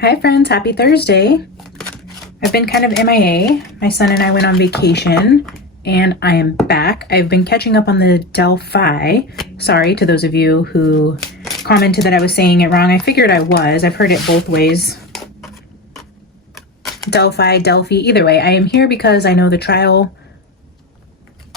Hi friends, happy Thursday. I've been kind of MIA. My son and I went on vacation and I am back. I've been catching up on the Delphi. Sorry to those of you who commented that I was saying it wrong. I figured I was. I've heard it both ways. Delphi, Delphi, either way. I am here because I know the trial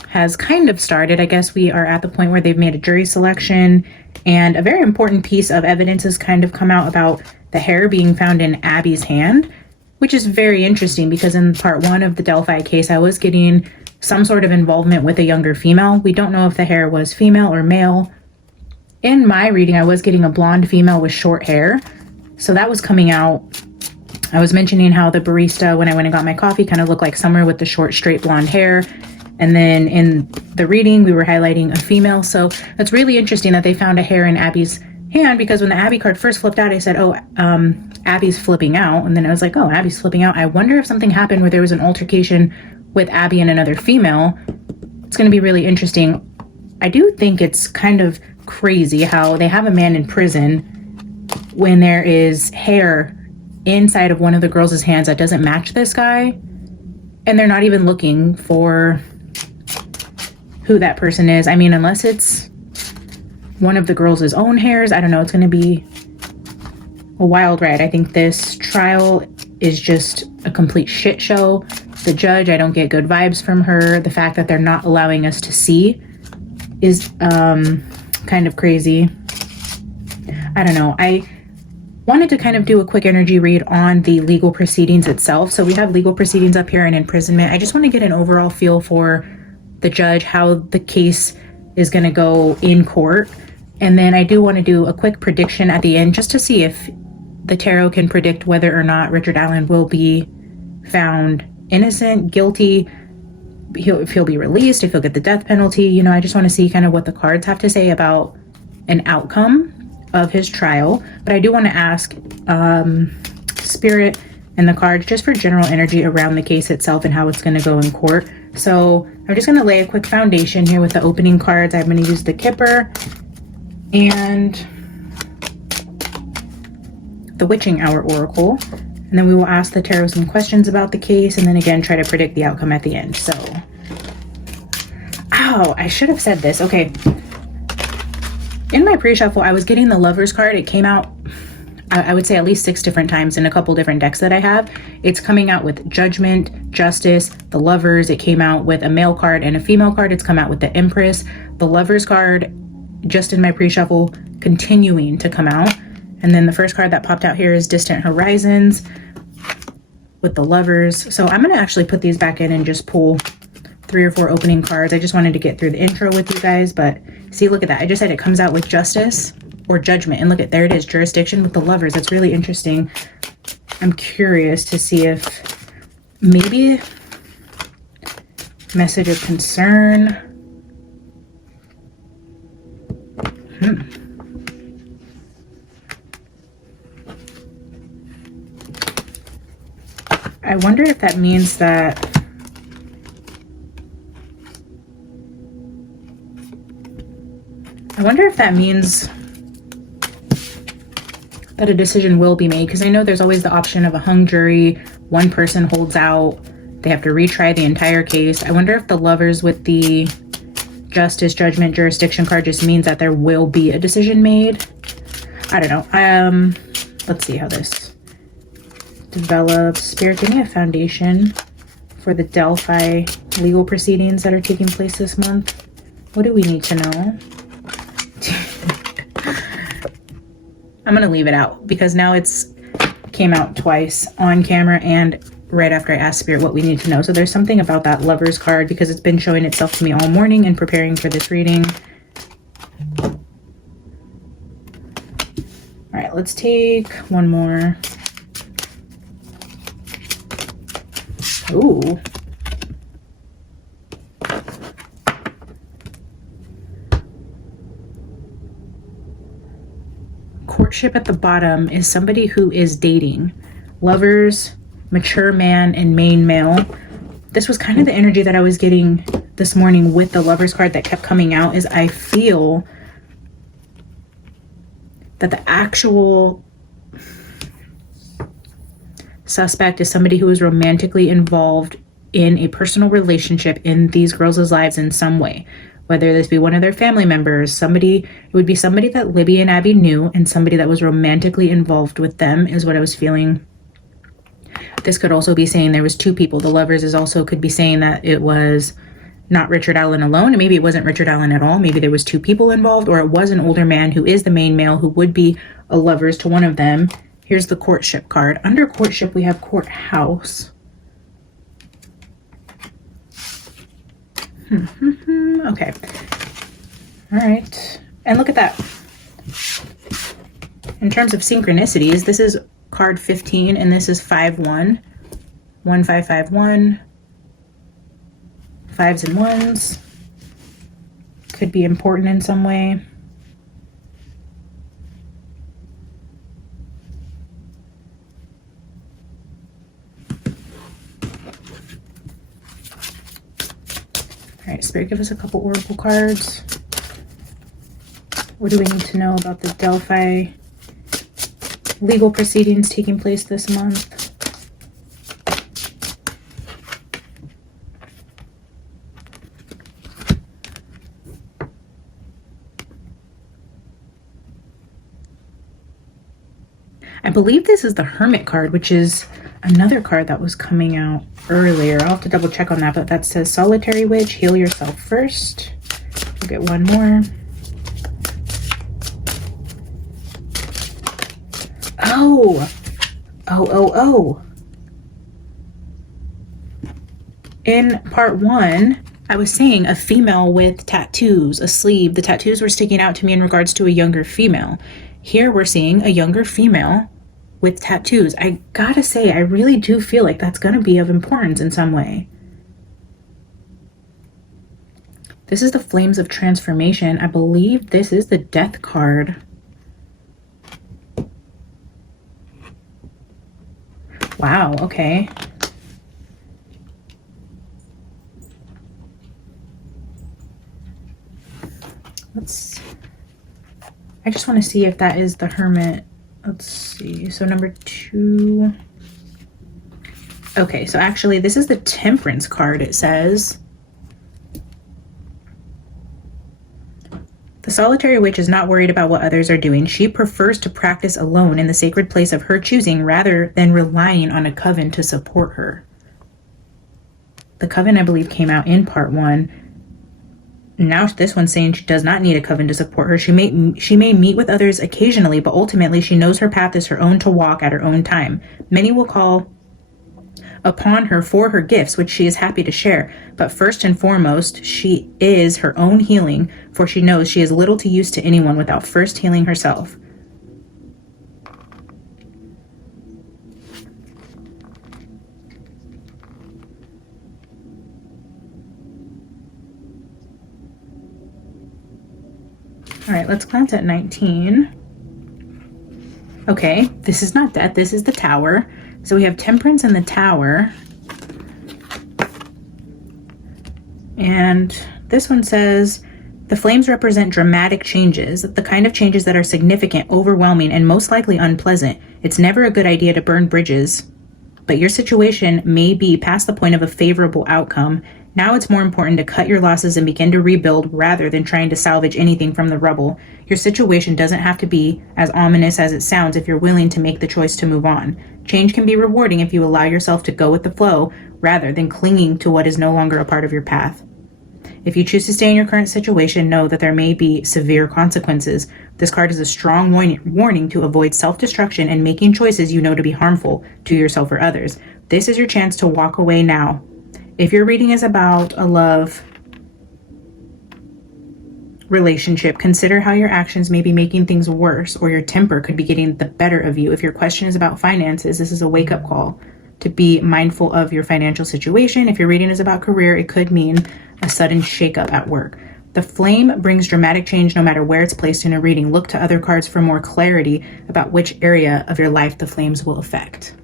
has kind of started. I guess we are at the point where they've made a jury selection, and a very important piece of evidence has kind of come out about the hair being found in Abby's hand, which is very interesting because in part one of the Delphi case, I was getting some sort of involvement with a younger female. We don't know if the hair was female or male. In my reading, I was getting a blonde female with short hair. So that was coming out. I was mentioning how the barista, when I went and got my coffee, kind of looked like Summer with the short, straight blonde hair. And then in the reading, we were highlighting a female. So it's really interesting that they found a hair in Abby's hand, because when the Abby card first flipped out, I said, oh, Abby's flipping out. And then I was like, oh, Abby's flipping out. I wonder if something happened where there was an altercation with Abby and another female. It's going to be really interesting. I do think it's kind of crazy how they have a man in prison when there is hair inside of one of the girls' hands that doesn't match this guy. And they're not even looking for who that person is. I mean, unless it's one of the girls' own hairs, I don't know. It's going to be a wild ride. I think this trial is just a complete shit show. The judge, I don't get good vibes from her. The fact that they're not allowing us to see is kind of crazy. I don't know. I wanted to kind of do a quick energy read on the legal proceedings itself. So we have legal proceedings up here and imprisonment. I just want to get an overall feel for the judge, how the case is going to go in court. And then I do want to do a quick prediction at the end just to see if the tarot can predict whether or not Richard Allen will be found innocent, guilty, if he'll be released, if he'll get the death penalty. You know, I just want to see kind of what the cards have to say about an outcome of his trial. But I do want to ask Spirit and the cards just for general energy around the case itself and how it's going to go in court. So I'm just going to lay a quick foundation here with the opening cards. I'm going to use the Kipper and the Witching Hour Oracle. And then we will ask the tarot some questions about the case, and then again try to predict the outcome at the end. So, oh, I should have said this. Okay. In my pre-shuffle, I was getting the Lover's card. It came out, I would say, at least 6 different times in a couple different decks that I have. It's coming out with Judgment, Justice, the Lovers. It came out with a male card and a female card. It's come out with the Empress. The Lover's card, just in my pre-shuffle, continuing to come out. And then the first card that popped out here is Distant Horizons with the Lovers. So I'm going to actually put these back in and just pull 3 or 4 opening cards. I just wanted to get through the intro with you guys, but see, look at that. I just said it comes out with Justice or Judgment, and look at, there it is, Jurisdiction with the Lovers. That's really interesting. I'm curious to see if maybe message of concern. I wonder if that means that that a decision will be made, because I know there's always the option of a hung jury. One person holds out, they have to retry the entire case. I wonder if the Lovers with the Justice, Judgment, Jurisdiction card just means that there will be a decision made. I don't know. Let's see how this develops. Spirit, give me a foundation for the Delphi legal proceedings that are taking place this month. What do we need to know? I'm gonna leave it out because now it's came out twice on camera and right after I asked Spirit what we need to know. So there's something about that Lover's card because it's been showing itself to me all morning in preparing for this reading. All right, let's take one more. Ooh. Courtship at the bottom is somebody who is dating. Lovers, mature man, and main male. This was kind of the energy that I was getting this morning with the Lovers card that kept coming out. Is I feel that the actual suspect is somebody who is romantically involved in a personal relationship in these girls' lives in some way. Whether this be one of their family members, it would be somebody that Libby and Abby knew and somebody that was romantically involved with them is what I was feeling. This could also be saying there was two people. The lovers could be saying that it was not Richard Allen alone, and maybe it wasn't Richard Allen at all. Maybe there was two people involved, or it was an older man who is the main male who would be a lovers to one of them. Here's the courtship card. Under courtship, we have courthouse. Okay. All right. And look at that. In terms of synchronicities, this is card 15, and this is 5-1. 1551. Fives and ones. Could be important in some way. All right, Spirit, give us a couple oracle cards. What do we need to know about the Delphi legal proceedings taking place this month? I believe this is the Hermit card, which is another card that was coming out earlier. I'll have to double check on that, but that says Solitary Witch, heal yourself first. We'll get one more. Oh. In part 1, I was saying a female with tattoos, a sleeve. The tattoos were sticking out to me in regards to a younger female. Here we're seeing a younger female with tattoos. I gotta say, I really do feel like that's gonna be of importance in some way. This is the Flames of Transformation. I believe this is the Death card. Wow, okay. I just want to see if that is the Hermit. Let's see. So number 2. Okay, so actually this is the Temperance card, it says. The Solitary Witch is not worried about what others are doing. She prefers to practice alone in the sacred place of her choosing rather than relying on a coven to support her. The coven, I believe, came out in part 1. Now this one's saying she does not need a coven to support her. She may meet with others occasionally, but ultimately she knows her path is her own to walk at her own time. Many will call upon her for her gifts, which she is happy to share. But first and foremost, she is her own healing, for she knows she is little to use to anyone without first healing herself. All right, let's glance at 19. Okay, this is not Death, this is the Tower. So we have Temperance in the Tower. And this one says, the flames represent dramatic changes, the kind of changes that are significant, overwhelming, and most likely unpleasant. It's never a good idea to burn bridges, but your situation may be past the point of a favorable outcome. Now it's more important to cut your losses and begin to rebuild rather than trying to salvage anything from the rubble. Your situation doesn't have to be as ominous as it sounds if you're willing to make the choice to move on. Change can be rewarding if you allow yourself to go with the flow rather than clinging to what is no longer a part of your path. If you choose to stay in your current situation, know that there may be severe consequences. This card is a strong warning to avoid self-destruction and making choices you know to be harmful to yourself or others. This is your chance to walk away now. If your reading is about a love relationship, consider how your actions may be making things worse, or your temper could be getting the better of you. If your question is about finances, this is a wake-up call to be mindful of your financial situation. If your reading is about career, it could mean a sudden shakeup at work. The flame brings dramatic change no matter where it's placed in a reading. Look to other cards for more clarity about which area of your life the flames will affect.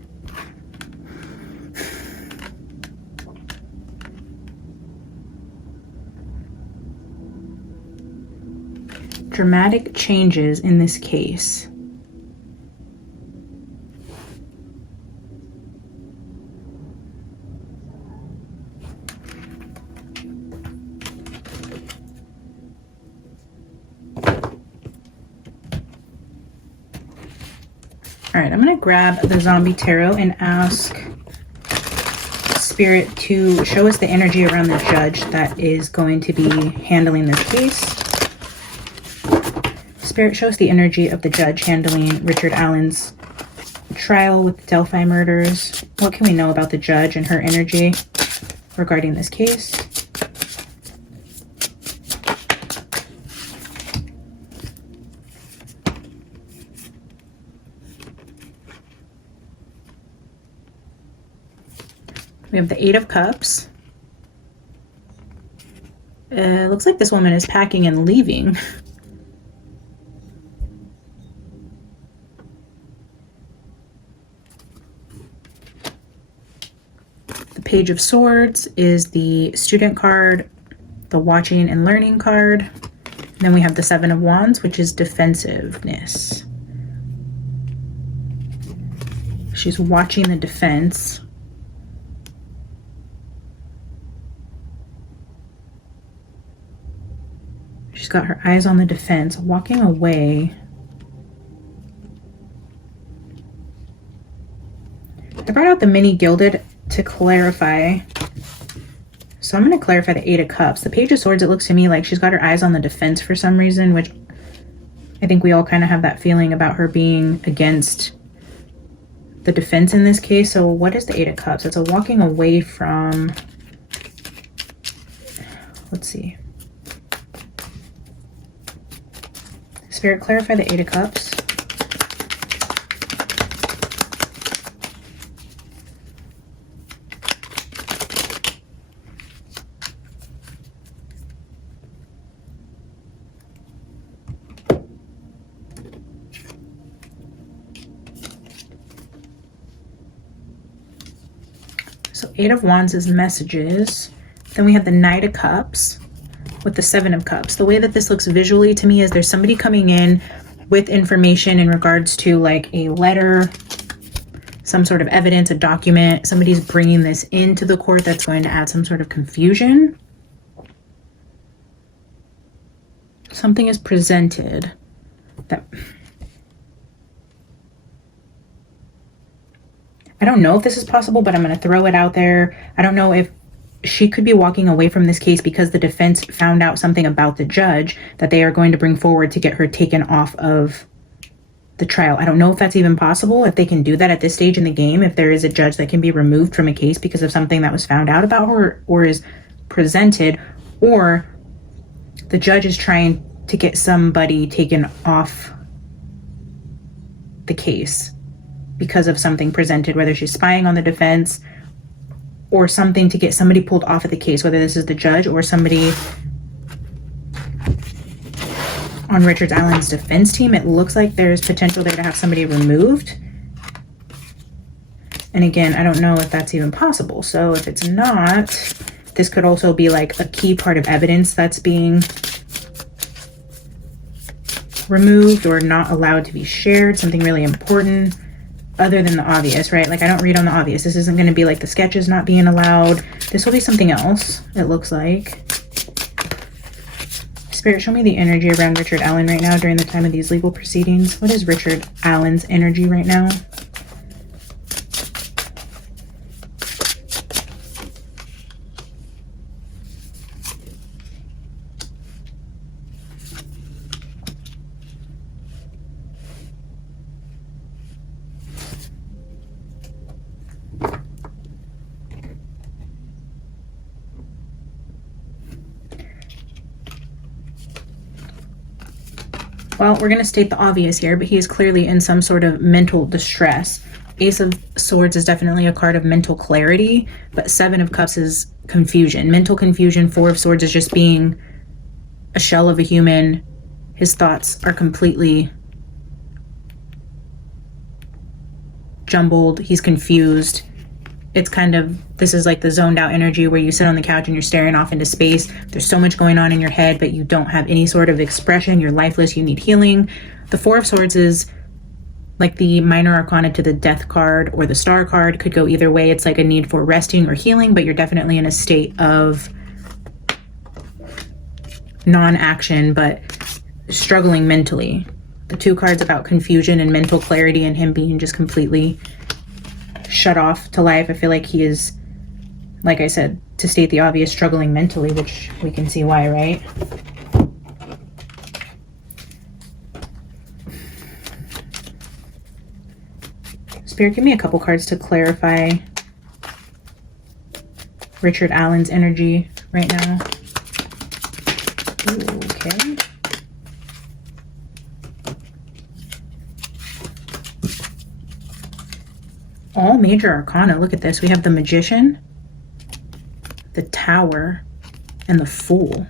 Dramatic changes in this case. right, I'm going to grab the Zombie Tarot and ask Spirit to show us the energy around the judge that is going to be handling this case. Spirit, show us the energy of the judge handling Richard Allen's trial with the Delphi murders. What can we know about the judge and her energy regarding this case? We have the Eight of Cups. Looks like this woman is packing and leaving. The Page of Swords is the student card, the watching and learning card. And then we have the Seven of Wands, which is defensiveness. She's watching the defense. She's got her eyes on the defense, walking away. I brought out the mini gilded to clarify. So I'm going to clarify the Eight of Cups. The Page of Swords, it looks to me like she's got her eyes on the defense for some reason, which I think we all kind of have that feeling about her being against the defense in this case. So what is the Eight of Cups? It's a walking away from, let's see. Spirit, clarify the Eight of Cups. So Eight of Wands is messages. Then we have the Knight of Cups with the Seven of Cups. The way that this looks visually to me is there's somebody coming in with information in regards to like a letter, some sort of evidence, a document. Somebody's bringing this into the court that's going to add some sort of confusion. Something is presented that... I don't know if this is possible, but I'm going to throw it out there. I don't know if she could be walking away from this case because the defense found out something about the judge that they are going to bring forward to get her taken off of the trial. I don't know if that's even possible, if they can do that at this stage in the game, if there is a judge that can be removed from a case because of something that was found out about her or is presented, or the judge is trying to get somebody taken off the case because of something presented, whether she's spying on the defense or something to get somebody pulled off of the case, whether this is the judge or somebody on Richard Allen's defense team. It looks like there's potential there to have somebody removed. And again, I don't know if that's even possible. So if it's not, this could also be like a key part of evidence that's being removed or not allowed to be shared, something really important. Other than the obvious, right? Like I don't read on the obvious. This isn't going to be like the sketches not being allowed. This will be something else, it looks like. Spirit, show me the energy around Richard Allen right now during the time of these legal proceedings. What is Richard Allen's energy right now? Well, we're going to state the obvious here, but he is clearly in some sort of mental distress. Ace of Swords is definitely a card of mental clarity, but Seven of Cups is confusion. Mental confusion. Four of Swords is just being a shell of a human. His thoughts are completely jumbled. He's confused. It's kind of, this is like the zoned out energy where you sit on the couch and you're staring off into space. There's so much going on in your head, but you don't have any sort of expression. You're lifeless. You need healing. The Four of Swords is like the minor arcana to the Death card or the Star card. Could go either way. It's like a need for resting or healing, but you're definitely in a state of non-action, but struggling mentally. The 2 cards about confusion and mental clarity and him being just completely shut off to life. I feel like he is, like I said, to state the obvious, struggling mentally, which we can see why, right? Spirit, give me a couple cards to clarify Richard Allen's energy right now. Ooh, okay. All major arcana. Look at this. We have the Magician, the Tower, and the Fool.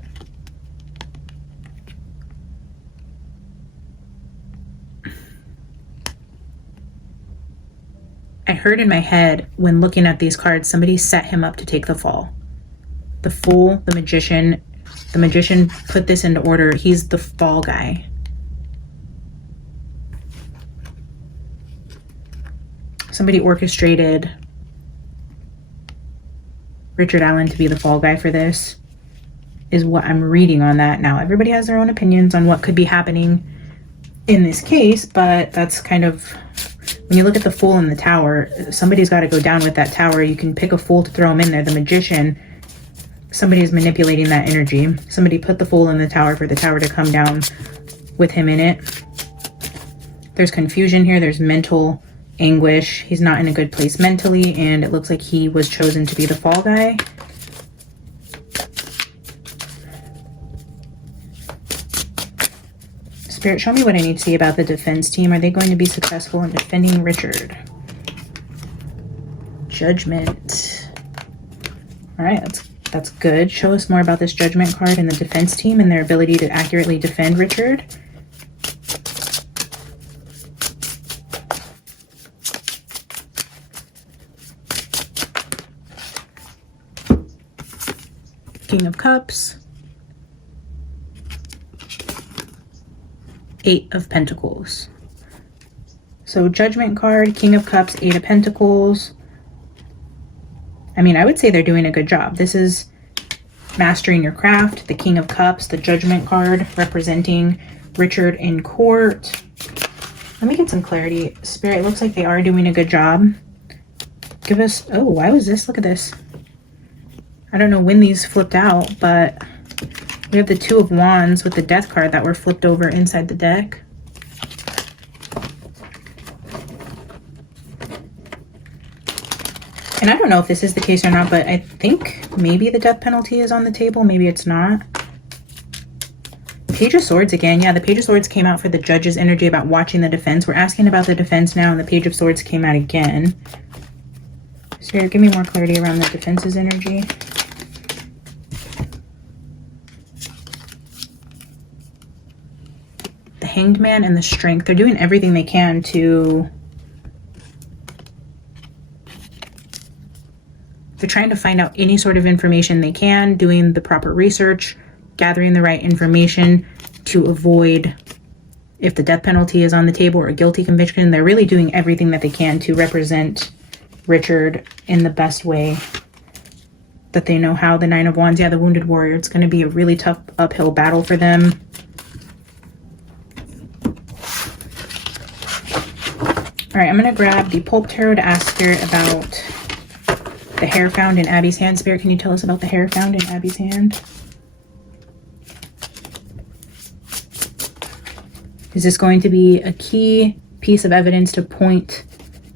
I heard in my head when looking at these cards, somebody set him up to take the fall. The Fool, the Magician put this into order. He's the fall guy. Somebody orchestrated Richard Allen to be the fall guy for this, is what I'm reading on that. Now, everybody has their own opinions on what could be happening in this case, but that's kind of, when you look at the Fool in the Tower, somebody's got to go down with that Tower. You can pick a Fool to throw him in there. The Magician, somebody is manipulating that energy. Somebody put the Fool in the Tower for the Tower to come down with him in it. There's confusion here. There's mental anguish. He's not in a good place mentally, and it looks like he was chosen to be the fall guy. Spirit, show me what I need to see about the defense team. Are they going to be successful in defending Richard? Judgment. All right, that's good. Show us more about this Judgment card and the defense team and their ability to accurately defend Richard. King of Cups. 8 of Pentacles. So Judgment card, King of Cups, 8 of Pentacles. I mean, I would say they're doing a good job. This is mastering your craft. The King of Cups, the Judgment card representing Richard in court. Let me get some clarity. Spirit, looks like they are doing a good job. Give us, oh, why was this? Look at this. I don't know when these flipped out, but we have the 2 of Wands with the Death card that were flipped over inside the deck. And I don't know if this is the case or not, but I think maybe the death penalty is on the table. Maybe it's not. Page of Swords again. Yeah, the Page of Swords came out for the judge's energy about watching the defense. We're asking about the defense now, and the Page of Swords came out again. Spirit, give me more clarity around the defense's energy. The Hanged Man and the Strength. They're doing everything they can to... They're trying to find out any sort of information they can, doing the proper research, gathering the right information to avoid if the death penalty is on the table or a guilty conviction. They're really doing everything that they can to represent Richard in the best way that they know how. The 9 of Wands, yeah, the Wounded Warrior. It's going to be a really tough uphill battle for them. All right, I'm going to grab the Pulp Tarot to ask Spirit about the hair found in Abby's hand. Spirit, can you tell us about the hair found in Abby's hand? Is this going to be a key piece of evidence to point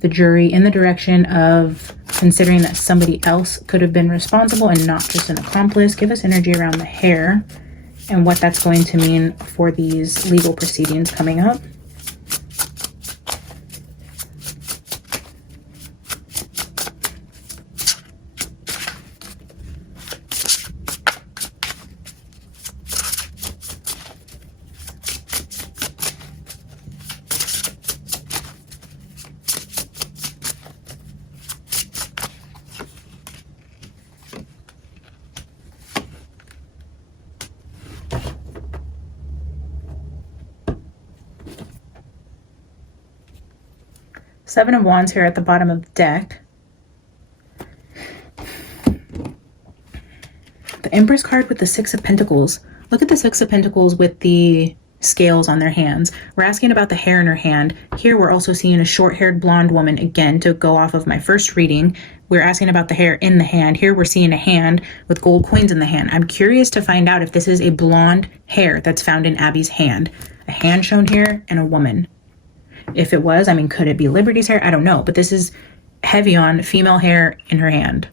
the jury in the direction of considering that somebody else could have been responsible and not just an accomplice? Give us energy around the hair and what that's going to mean for these legal proceedings coming up. Seven of Wands here at the bottom of the deck. The Empress card with the 6 of Pentacles. Look at the 6 of Pentacles with the scales on their hands. We're asking about the hair in her hand. Here we're also seeing a short-haired blonde woman, again, to go off of my first reading. We're asking about the hair in the hand. Here we're seeing a hand with gold coins in the hand. I'm curious to find out if this is a blonde hair that's found in Abby's hand. A hand shown here and a woman. If it was, I mean, could it be Liberty's hair? I don't know, but this is heavy on female hair in her hand.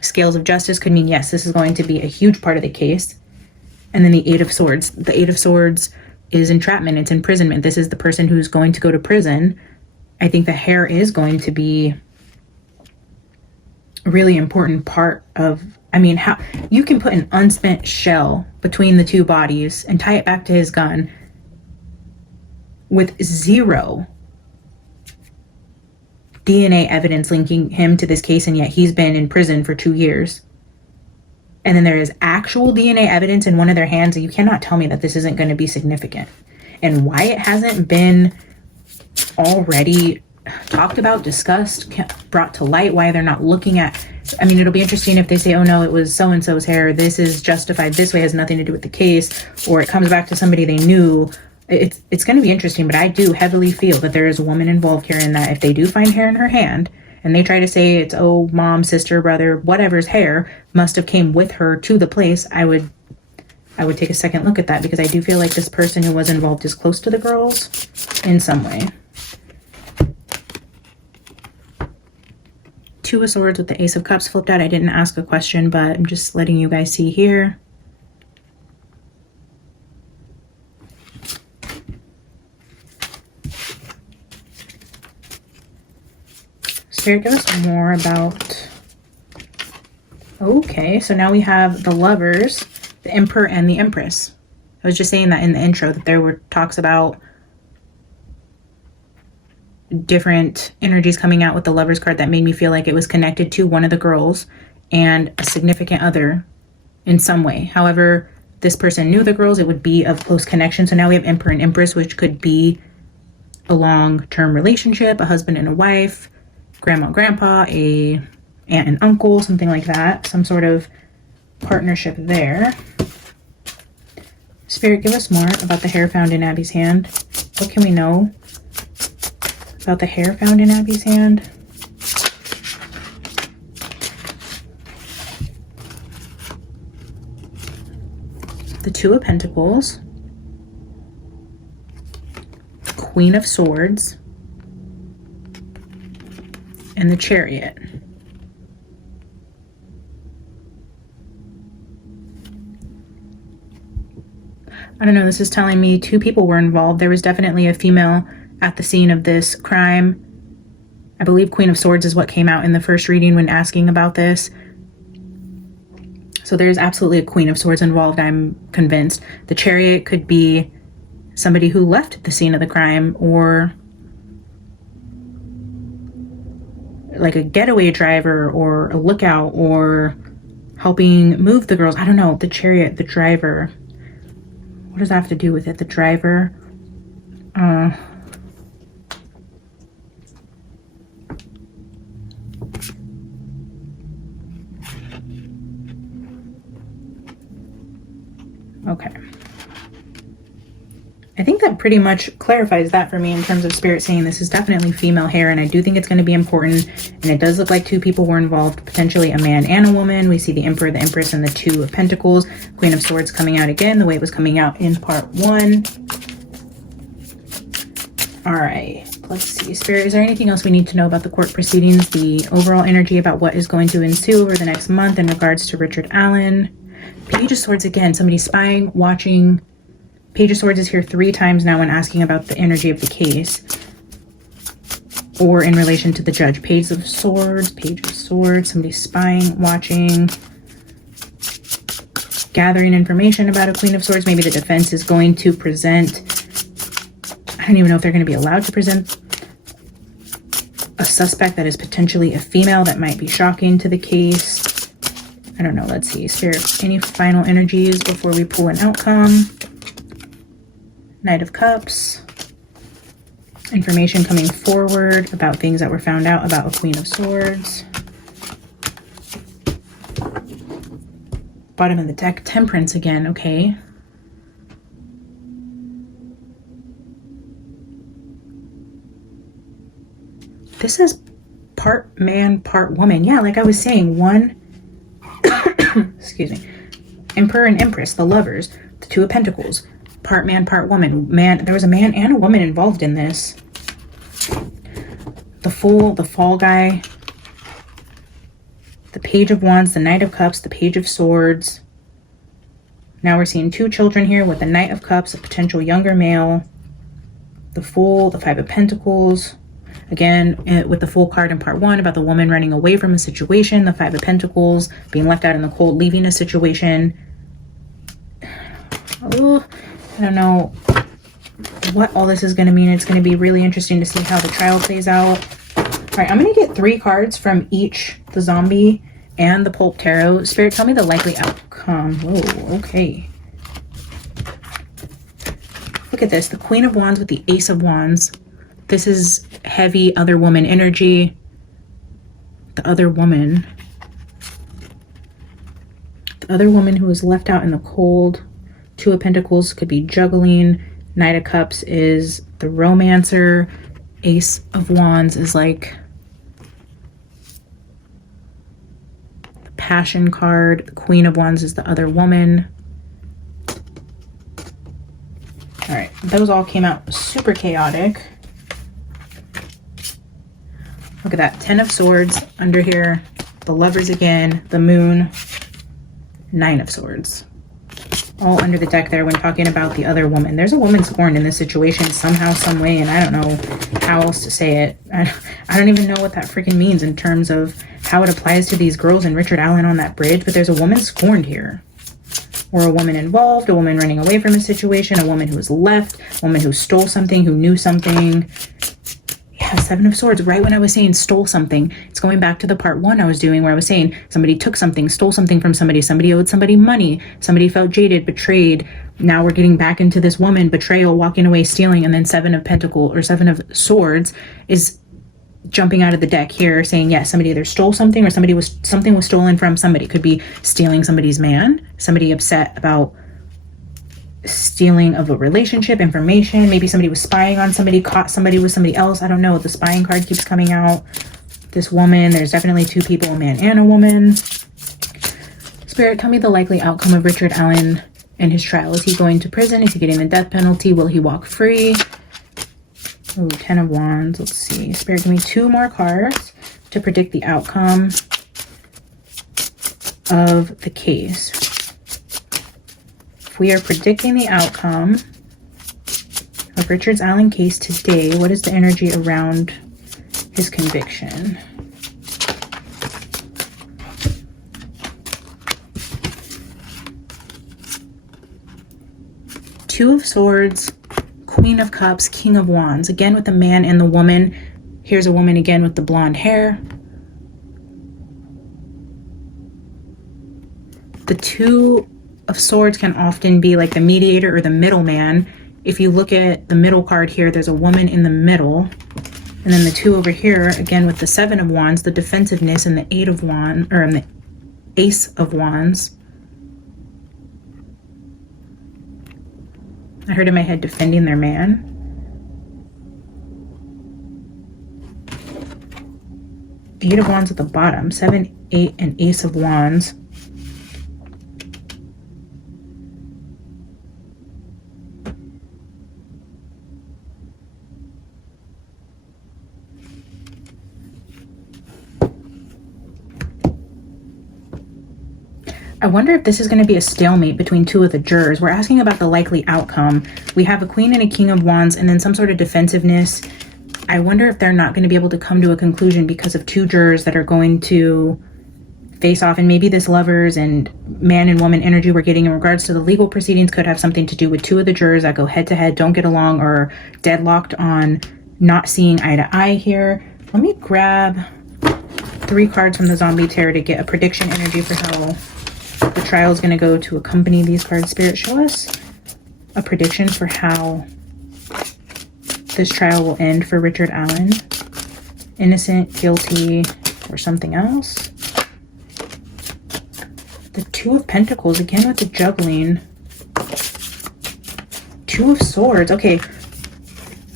Scales of Justice could mean, yes, this is going to be a huge part of the case. And then the Eight of Swords. The Eight of Swords is entrapment. It's imprisonment. This is the person who's going to go to prison. I think the hair is going to be a really important part of, I mean, how you can put an unspent shell between the two bodies and tie it back to his gun with zero DNA evidence linking him to this case, and yet he's been in prison for 2 years. And then there is actual DNA evidence in one of their hands, and you cannot tell me that this isn't going to be significant. And why it hasn't been already talked about, discussed, brought to light, why they're not looking at, I mean, it'll be interesting if they say, oh no, it was so-and-so's hair, this is justified this way, has nothing to do with the case, or it comes back to somebody they knew. It's going to be interesting, but I do heavily feel that there is a woman involved here, in that if they do find hair in her hand and they try to say it's, oh, mom, sister, brother, whatever's hair must have came with her to the place, I would take a second look at that, because I do feel like this person who was involved is close to the girls in some way. Two of Swords with the Ace of Cups flipped out. I didn't ask a question, but I'm just letting you guys see here. Spirit, give us more about... Okay, so now we have the Lovers, the Emperor, and the Empress. I was just saying that in the intro, that there were talks about different energies coming out with the Lovers card that made me feel like it was connected to one of the girls and a significant other in some way. However, this person knew the girls, it would be of close connection. So now we have Emperor and Empress, which could be a long-term relationship, a husband and a wife, grandma and grandpa, a aunt and uncle, something like that. Some sort of partnership there. Spirit, give us more about the hair found in Abby's hand. What can we know about the hair found in Abby's hand? The Two of Pentacles, Queen of Swords, and the Chariot. I don't know, this is telling me two people were involved. There was definitely a female at the scene of this crime. I believe Queen of Swords is what came out in the first reading when asking about this. So there's absolutely a Queen of Swords involved, I'm convinced. The Chariot could be somebody who left the scene of the crime, or like a getaway driver, or a lookout, or helping move the girls. I don't know. The Chariot, the driver. What does that have to do with it? The driver. Okay. I think that pretty much clarifies that for me in terms of Spirit saying this is definitely female hair, and I do think it's going to be important, and it does look like two people were involved, potentially a man and a woman. We see the Emperor, the Empress, and the Two of Pentacles. Queen of Swords coming out again the way it was coming out in part 1. All right, let's see. Spirit, is there anything else we need to know about the court proceedings, the overall energy about what is going to ensue over the next month in regards to Richard Allen? Page of Swords again, somebody spying, watching. Page of Swords is here 3 times now when asking about the energy of the case or in relation to the judge. Page of Swords, somebody spying, watching, gathering information about a Queen of Swords. Maybe the defense is going to present, I don't even know if they're going to be allowed to present a suspect that is potentially a female. That might be shocking to the case. I don't know. Let's see. Spirit, any final energies before we pull an outcome? Knight of Cups. Information coming forward about things that were found out about a Queen of Swords. Bottom of the deck, Temperance again. Okay. This is part man, part woman. Yeah, like I was saying, one, excuse me, Emperor and Empress, the lovers, the Two of Pentacles, part man, part woman. Man, there was a man and a woman involved in this. The Fool, the Fall Guy, the Page of Wands, the Knight of Cups, the Page of Swords. Now we're seeing two children here with the Knight of Cups, a potential younger male, the Fool, the Five of Pentacles. Again, with the Fool card in part one about the woman running away from a situation, the Five of Pentacles, being left out in the cold, leaving a situation. Oh, I don't know what all this is going to mean. It's going to be really interesting to see how the trial plays out. All right, I'm going to get 3 cards from each, the Zombie and the Pulp Tarot. Spirit, tell me the likely outcome. Whoa, okay. Look at this, the Queen of Wands with the Ace of Wands. This is heavy other woman energy. The other woman. The other woman who was left out in the cold. Two of Pentacles could be juggling. Knight of Cups is the romancer. Ace of Wands is like the passion card. The Queen of Wands is the other woman. All right, those all came out super chaotic. Look at that, 10 of Swords under here, the Lovers again, the Moon, 9 of Swords. All under the deck there when talking about the other woman. There's a woman scorned in this situation somehow, some way, and I don't know how else to say it. I don't even know what that freaking means in terms of how it applies to these girls and Richard Allen on that bridge, but there's a woman scorned here. Or a woman involved, a woman running away from a situation, a woman who was left, a woman who stole something, who knew something. Yeah, 7 of Swords, right when I was saying stole something. It's going back to the part 1 I was doing where I was saying somebody took something, stole something from somebody, somebody owed somebody money, somebody felt jaded, betrayed. Now we're getting back into this woman, betrayal, walking away, stealing, and then 7 of Pentacles or 7 of Swords is jumping out of the deck here saying, yes, somebody either stole something or something was stolen from somebody. Could be stealing somebody's man, somebody upset about stealing of a relationship, information. Maybe somebody was spying on somebody, caught somebody with somebody else. I don't know. The spying card keeps coming out. This woman, there's definitely 2 people, a man and a woman. Spirit, tell me the likely outcome of Richard Allen and his trial. Is he going to prison? Is he getting the death penalty? Will he walk free? Ooh, 10 of Wands. Let's see. Spirit, give me 2 more cards to predict the outcome of the case. If we are predicting the outcome of Richard Allen case today, what is the energy around his conviction? Two of Swords, Queen of Cups, King of Wands. Again with the man and the woman. Here's a woman again with the blonde hair. The Two of Swords can often be like the mediator or the middleman. If you look at the middle card here, there's a woman in the middle. And then the 2 over here, again with the 7 of Wands, the defensiveness, and the 8 of Wands, or the Ace of Wands. I heard in my head defending their man. The 8 of Wands at the bottom, 7, 8, and Ace of Wands. I wonder if this is going to be a stalemate between 2 of the jurors. We're asking about the likely outcome. We have a Queen and a King of Wands and then some sort of defensiveness. I wonder if they're not going to be able to come to a conclusion because of 2 jurors that are going to face off. And maybe this lovers and man and woman energy we're getting in regards to the legal proceedings could have something to do with 2 of the jurors that go head to head, don't get along, or deadlocked on not seeing eye to eye here. Let me grab 3 cards from the Zombie Tarot to get a prediction energy for how the trial is going to go to accompany these cards. Spirit, show us a prediction for how this trial will end for Richard Allen. Innocent, guilty, or something else. The 2 of Pentacles, again with the juggling. 2 of Swords. Okay,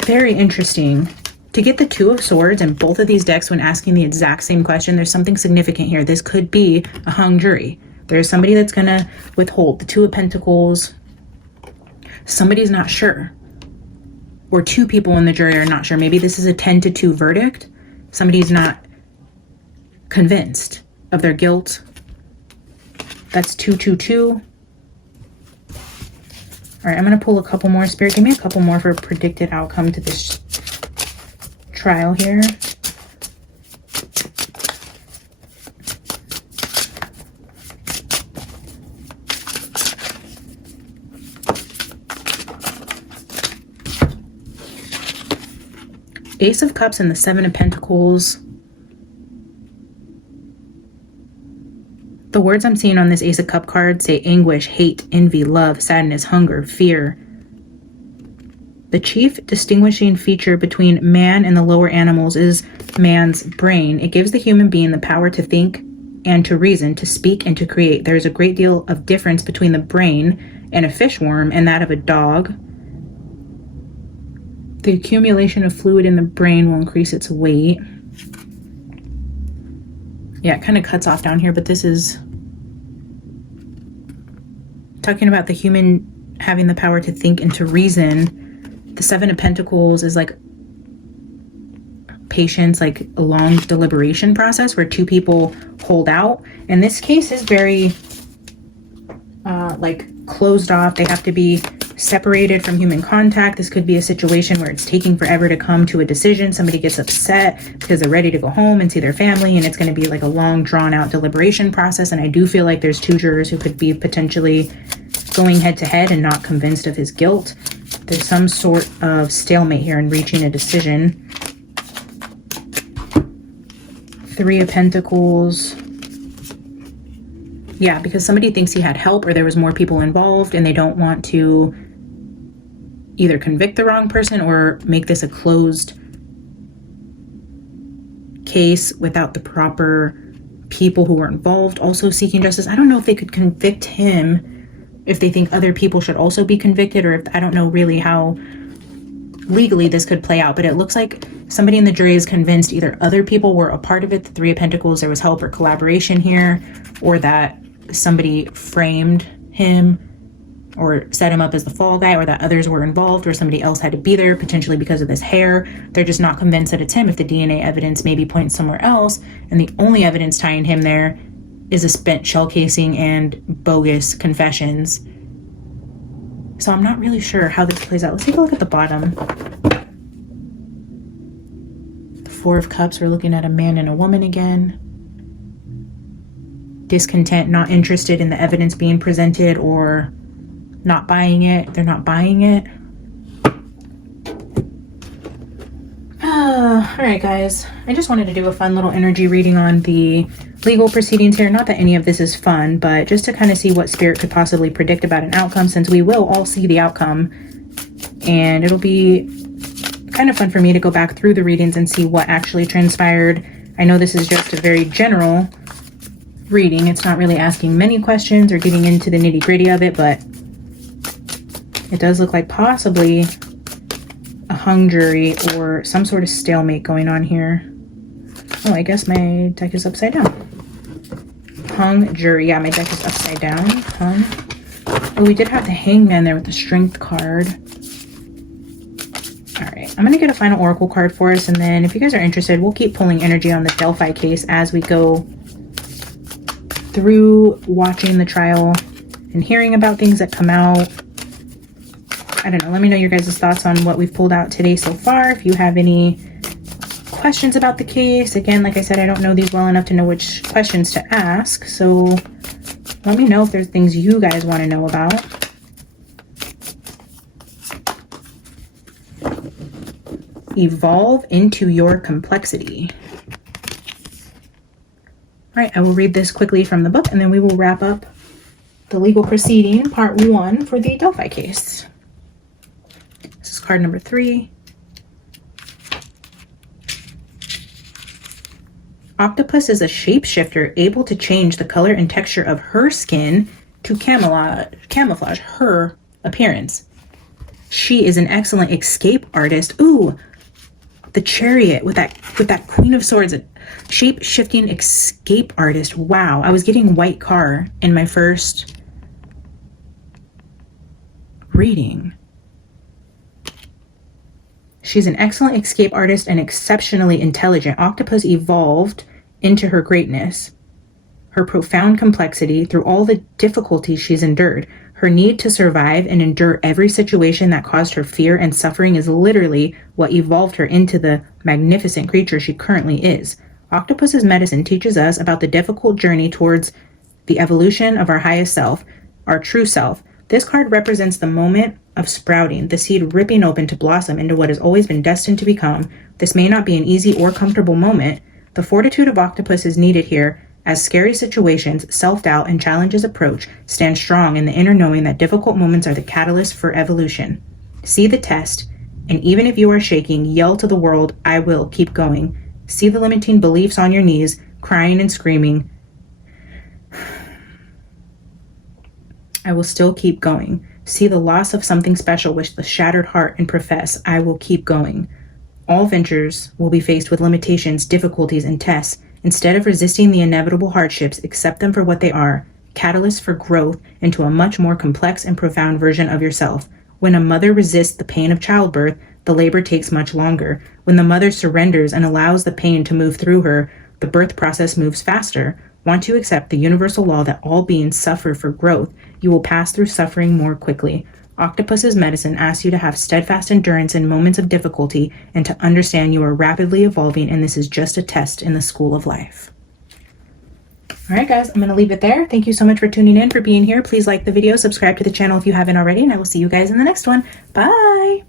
very interesting. To get the Two of Swords in both of these decks when asking the exact same question, there's something significant here. This could be a hung jury. There's somebody that's going to withhold. The Two of Pentacles, somebody's not sure. Or two people in the jury are not sure. Maybe this is a 10-2 verdict. Somebody's not convinced of their guilt. That's 2-2-2. All right, I'm going to pull a couple more. Spirit, give me a couple more for a predicted outcome to this trial here. Ace of Cups and the Seven of Pentacles. The words I'm seeing on this Ace of Cup card say anguish, hate, envy, love, sadness, hunger, fear. The chief distinguishing feature between man and the lower animals is man's brain. It gives the human being the power to think and to reason, to speak and to create. There is a great deal of difference between the brain and a fishworm and that of a dog. The accumulation of fluid in the brain will increase its weight. Yeah, it kind of cuts off down here, but this is talking about the human having the power to think and to reason. The Seven of Pentacles is like patience, like a long deliberation process where two people hold out. And this case is very like closed off. They have to be separated from human contact. This could be a situation where it's taking forever to come to a decision. Somebody gets upset because they're ready to go home and see their family, and it's going to be like a long drawn out deliberation process. And I do feel like there's two jurors who could be potentially going head to head and not convinced of his guilt. There's some sort of stalemate here in reaching a decision. Three of Pentacles. Yeah, because somebody thinks he had help or there was more people involved and they don't want to either convict the wrong person or make this a closed case without the proper people who were involved also seeking justice. I don't know if they could convict him if they think other people should also be convicted, or if, I don't know really how legally this could play out, but it looks like somebody in the jury is convinced either other people were a part of it, the Three of Pentacles, there was help or collaboration here, or that somebody framed him or set him up as the fall guy, or that others were involved, or somebody else had to be there potentially because of this hair. They're just not convinced that it's him if the DNA evidence maybe points somewhere else, and the only evidence tying him there is a spent shell casing and bogus confessions. So I'm not really sure how this plays out. Let's take a look at the bottom. The Four of Cups, we're looking at a man and a woman again. Discontent, not interested in the evidence being presented, or not buying it. They're not buying it. All right, guys. I just wanted to do a fun little energy reading on the legal proceedings here. Not that any of this is fun, but just to kind of see what Spirit could possibly predict about an outcome, since we will all see the outcome. And it'll be kind of fun for me to go back through the readings and see what actually transpired. I know this is just a very general reading. It's not really asking many questions or getting into the nitty-gritty of it, but it does look like possibly a hung jury or some sort of stalemate going on here. Oh, I guess my deck is upside down. Hung jury. Yeah, my deck is upside down. Hung. Oh, we did have the Hangman there with the Strength card. All right, I'm going to get a final Oracle card for us, and then if you guys are interested, we'll keep pulling energy on the Delphi case as we go through watching the trial and hearing about things that come out. I don't know. Let me know your guys' thoughts on what we've pulled out today so far. If you have any questions about the case. Again, like I said, I don't know these well enough to know which questions to ask. So let me know if there's things you guys want to know about. Evolve into your complexity. All right, I will read this quickly from the book, and then we will wrap up the legal proceeding, part 1 for the Delphi case. This is card number 3. Octopus is a shapeshifter able to change the color and texture of her skin to camouflage her appearance. She is an excellent escape artist. Ooh, The Chariot with that Queen of Swords, a shape-shifting escape artist. Wow, I was getting white car in my first reading. She's an excellent escape artist and exceptionally intelligent. Octopus evolved into her greatness, her profound complexity through all the difficulties she's endured. Her need to survive and endure every situation that caused her fear and suffering is literally what evolved her into the magnificent creature she currently is. Octopus's medicine teaches us about the difficult journey towards the evolution of our highest self, our true self. This card represents the moment of sprouting, the seed ripping open to blossom into what has always been destined to become. This may not be an easy or comfortable moment. The fortitude of Octopus is needed here. As scary situations, self-doubt, and challenges approach, stand strong in the inner knowing that difficult moments are the catalyst for evolution. See the test, and even if you are shaking, yell to the world, I will, keep going. See the limiting beliefs on your knees, crying and screaming, I will still keep going. See the loss of something special with the shattered heart and profess, I will keep going. All ventures will be faced with limitations, difficulties, and tests. Instead of resisting the inevitable hardships, accept them for what they are, catalysts for growth into a much more complex and profound version of yourself. When a mother resists the pain of childbirth, the labor takes much longer. When the mother surrenders and allows the pain to move through her, the birth process moves faster. Want to accept the universal law that all beings suffer for growth, you will pass through suffering more quickly. Octopus's medicine asks you to have steadfast endurance in moments of difficulty and to understand you are rapidly evolving and this is just a test in the school of life. All right, guys, I'm going to leave it there. Thank you so much for tuning in, for being here. Please like the video, subscribe to the channel if you haven't already, and I will see you guys in the next one. Bye.